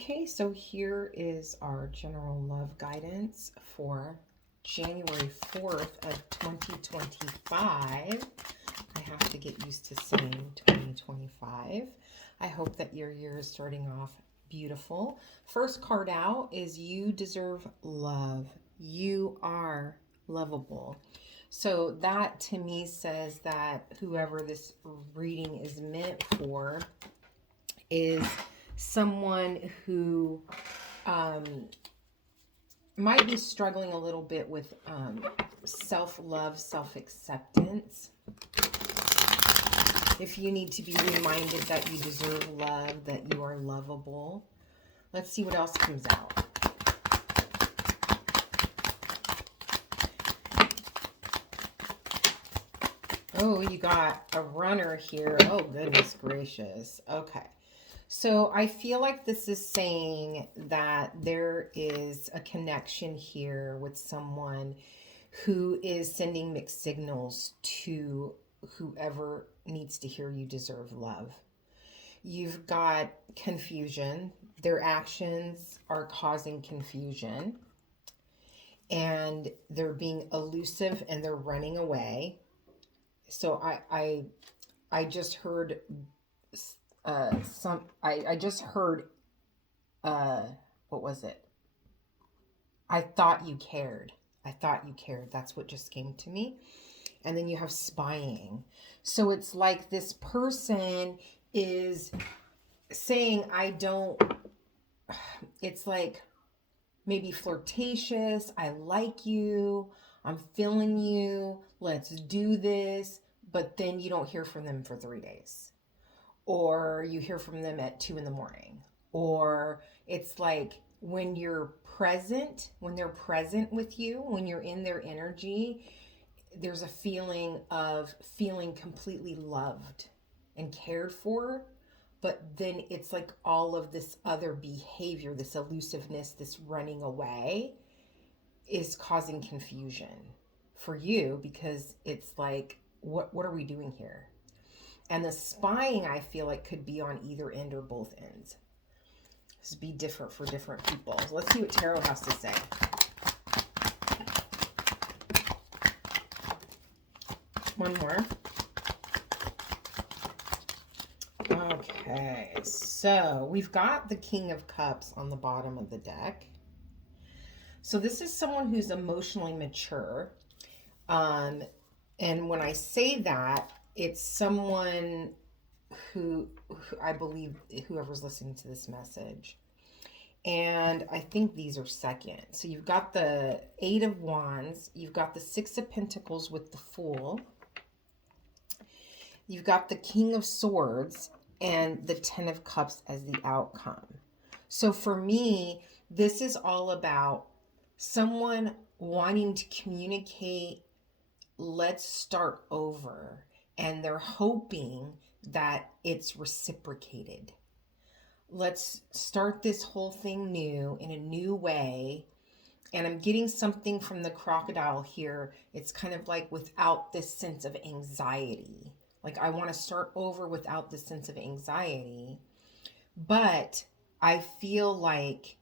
Okay, so here is our general love guidance for January 4th of 2025. I have to get used to saying 2025. I hope that your year is starting off beautiful. First card out is you deserve love. You are lovable. So that to me says that whoever this reading is meant for is someone who um, might be struggling a little bit with self-love, self-acceptance. If you need to be reminded that you deserve love, that you are lovable. Let's see what else comes out. Oh, you got a runner here. Oh, goodness gracious. Okay. So I feel like this is saying that there is a connection here with someone who is sending mixed signals to whoever needs to hear you deserve love. You've got confusion. Their actions are causing confusion, and they're being elusive and they're running away. So I just heard I just heard what was it? I thought you cared. I thought you cared. That's what just came to me. And then you have spying. So it's like this person is saying, I don't, it's like maybe flirtatious. I like you. I'm feeling you. Let's do this. But then you don't hear from them for 3 days. Or you hear from them at 2 in the morning. Or it's like when you're present, when they're present with you, when you're in their energy, there's a feeling of feeling completely loved and cared for. But then it's like all of this other behavior, this elusiveness, this running away is causing confusion for you, because it's like, what are we doing here? And the spying, I feel like, could be on either end or both ends. This would be different for different people. So let's see what Tarot has to say. One more. Okay, so we've got the King of Cups on the bottom of the deck. So this is someone who's emotionally mature. And when I say that, it's someone who I believe, whoever's listening to this message. And I think these are second. So you've got the Eight of Wands. You've got the Six of Pentacles with the Fool. You've got the King of Swords and the Ten of Cups as the outcome. So for me, this is all about someone wanting to communicate, let's start over. And they're hoping that it's reciprocated. Let's start this whole thing new in a new way. And I'm getting something from the crocodile here. It's kind of like without this sense of anxiety. Like, I want to start over without this sense of anxiety. But I feel like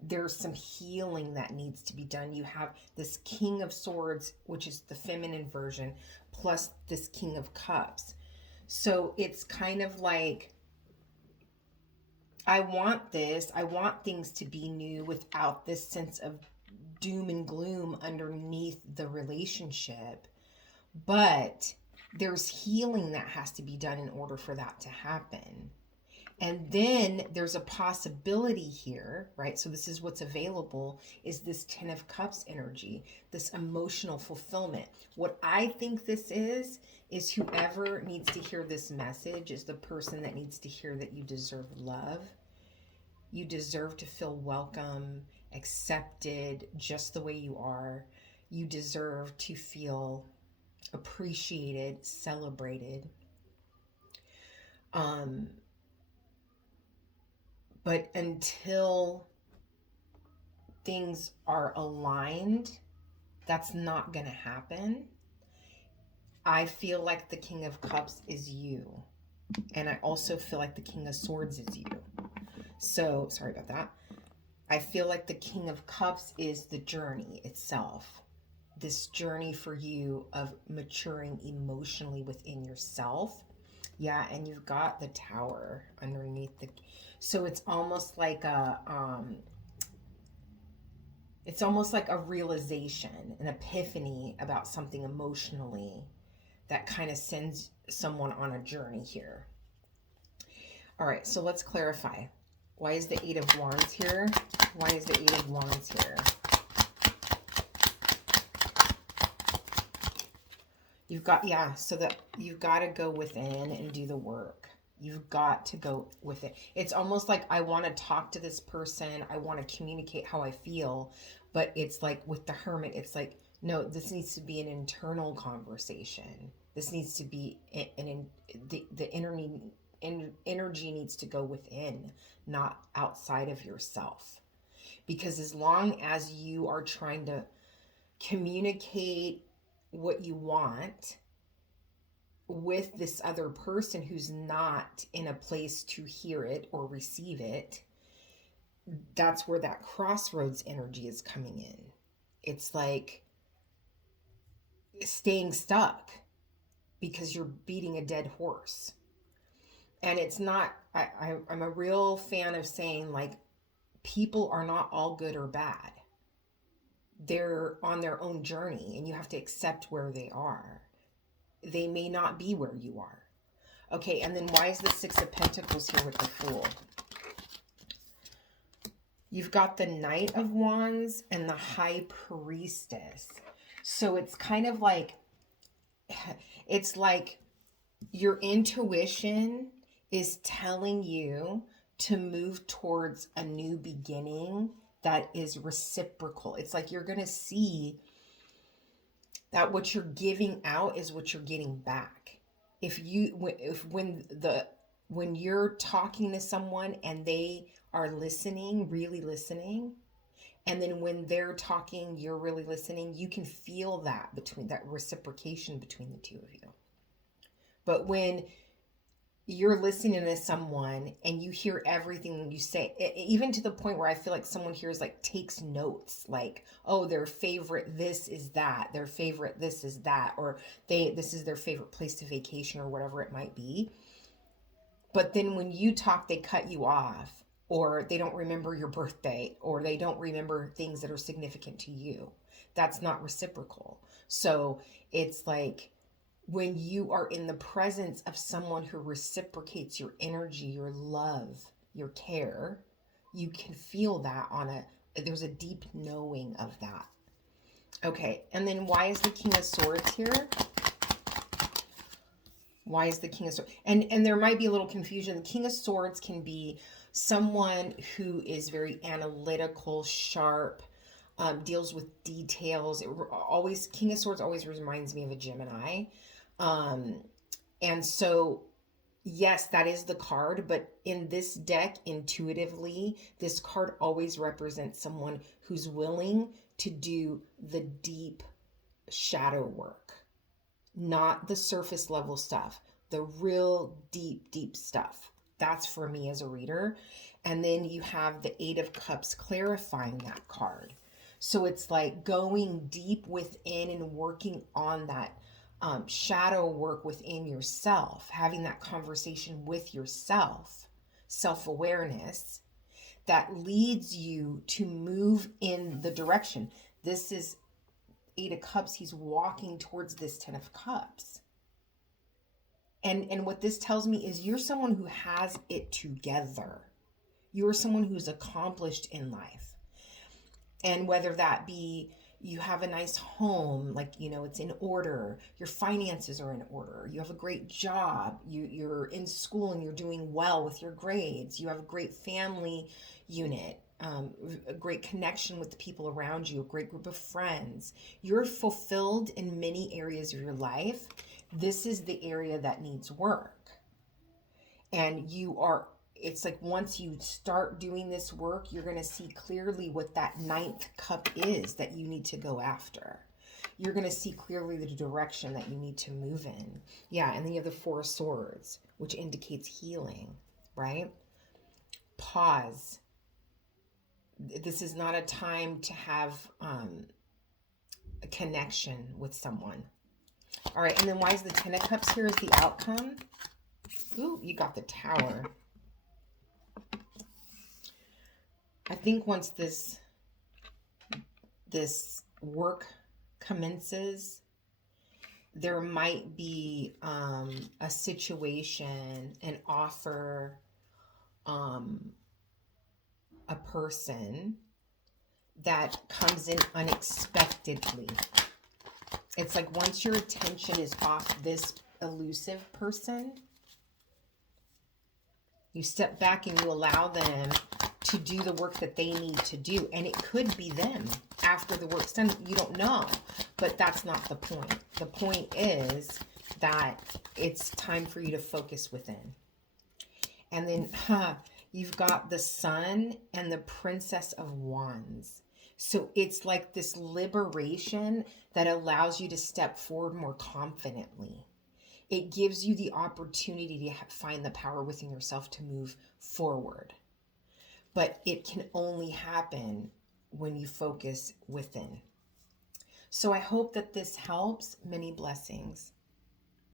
there's some healing that needs to be done. You have this King of Swords, which is the feminine version, plus this King of Cups. So it's kind of like, I want this. I want things to be new without this sense of doom and gloom underneath the relationship. But there's healing that has to be done in order for that to happen. And then there's a possibility here, right? So this is what's available, is this Ten of Cups energy, this emotional fulfillment. What I think this is whoever needs to hear this message is the person that needs to hear that you deserve love. You deserve to feel welcome, accepted just the way you are. You deserve to feel appreciated, celebrated. But until things are aligned, that's not going to happen. I feel like the King of Cups is you. And I also feel like the King of Swords is you. So, sorry about that. I feel like the King of Cups is the journey itself. This journey for you of maturing emotionally within yourself. Yeah, and you've got the Tower underneath the, so it's almost like a realization, an epiphany about something emotionally that kind of sends someone on a journey here. All right, so let's clarify. Why is the Eight of Wands here? Why is the Eight of Wands here? You've got, yeah, so that you've got to go within and do the work. You've got to go with it. It's almost like I want to talk to this person. I want to communicate how I feel. But it's like with the Hermit, it's like, no, this needs to be an internal conversation. This needs to be the energy needs to go within, not outside of yourself. Because as long as you are trying to communicate what you want with this other person who's not in a place to hear it or receive it, that's where that crossroads energy is coming in. It's like staying stuck because you're beating a dead horse. And it's not, I'm a real fan of saying, like, people are not all good or bad. They're on their own journey, and you have to accept where they are. They may not be where you are. Okay, and then why is the Six of Pentacles here with the Fool? You've got the Knight of Wands and the High Priestess. So it's kind of like, it's like your intuition is telling you to move towards a new beginning that is reciprocal. It's like you're going to see that what you're giving out is what you're getting back. When you're talking to someone and they are listening, really listening, and then when they're talking, you're really listening, you can feel that reciprocation between the two of you. But when you're listening to someone and you hear everything you say, even to the point where I feel like someone hears, like, takes notes, like, oh, their favorite this is that, their favorite this is that, or this is their favorite place to vacation, or whatever it might be. But then when you talk, they cut you off, or they don't remember your birthday, or they don't remember things that are significant to you. That's not reciprocal. So it's like, when you are in the presence of someone who reciprocates your energy, your love, your care, you can feel that there's a deep knowing of that. Okay, and then why is the King of Swords here? Why is the King of Swords? And there might be a little confusion. The King of Swords can be someone who is very analytical, sharp, deals with details. King of Swords always reminds me of a Gemini. And so, yes, that is the card, but in this deck, intuitively, this card always represents someone who's willing to do the deep shadow work, not the surface level stuff, the real deep, deep stuff. That's for me as a reader. And then you have the Eight of Cups clarifying that card. So it's like going deep within and working on that shadow work within yourself, having that conversation with yourself, self-awareness that leads you to move in the direction. This is Eight of Cups. He's walking towards this Ten of Cups. And what this tells me is you're someone who has it together. You're someone who's accomplished in life. And whether that be you have a nice home, like, it's in order, your finances are in order, you have a great job, you're in school and you're doing well with your grades, you have a great family unit, a great connection with the people around you, a great group of friends, you're fulfilled in many areas of your life. This is the area that needs work. And it's like once you start doing this work, you're going to see clearly what that ninth cup is that you need to go after. You're going to see clearly the direction that you need to move in. Yeah, and then you have the Four of Swords, which indicates healing, right? pause. This is not a time to have a connection with someone. All right, and then why is the Ten of Cups here as the outcome? Ooh, you got the Tower. I think once this work commences, there might be a situation, an offer, a person that comes in unexpectedly. It's like once your attention is off this elusive person, you step back and you allow them to do the work that they need to do. And it could be them after the work's done. You don't know, but that's not the point. The point is that it's time for you to focus within. And then you've got the Sun and the Princess of Wands. So it's like this liberation that allows you to step forward more confidently. It gives you the opportunity to find the power within yourself to move forward. But it can only happen when you focus within. So I hope that this helps. Many blessings.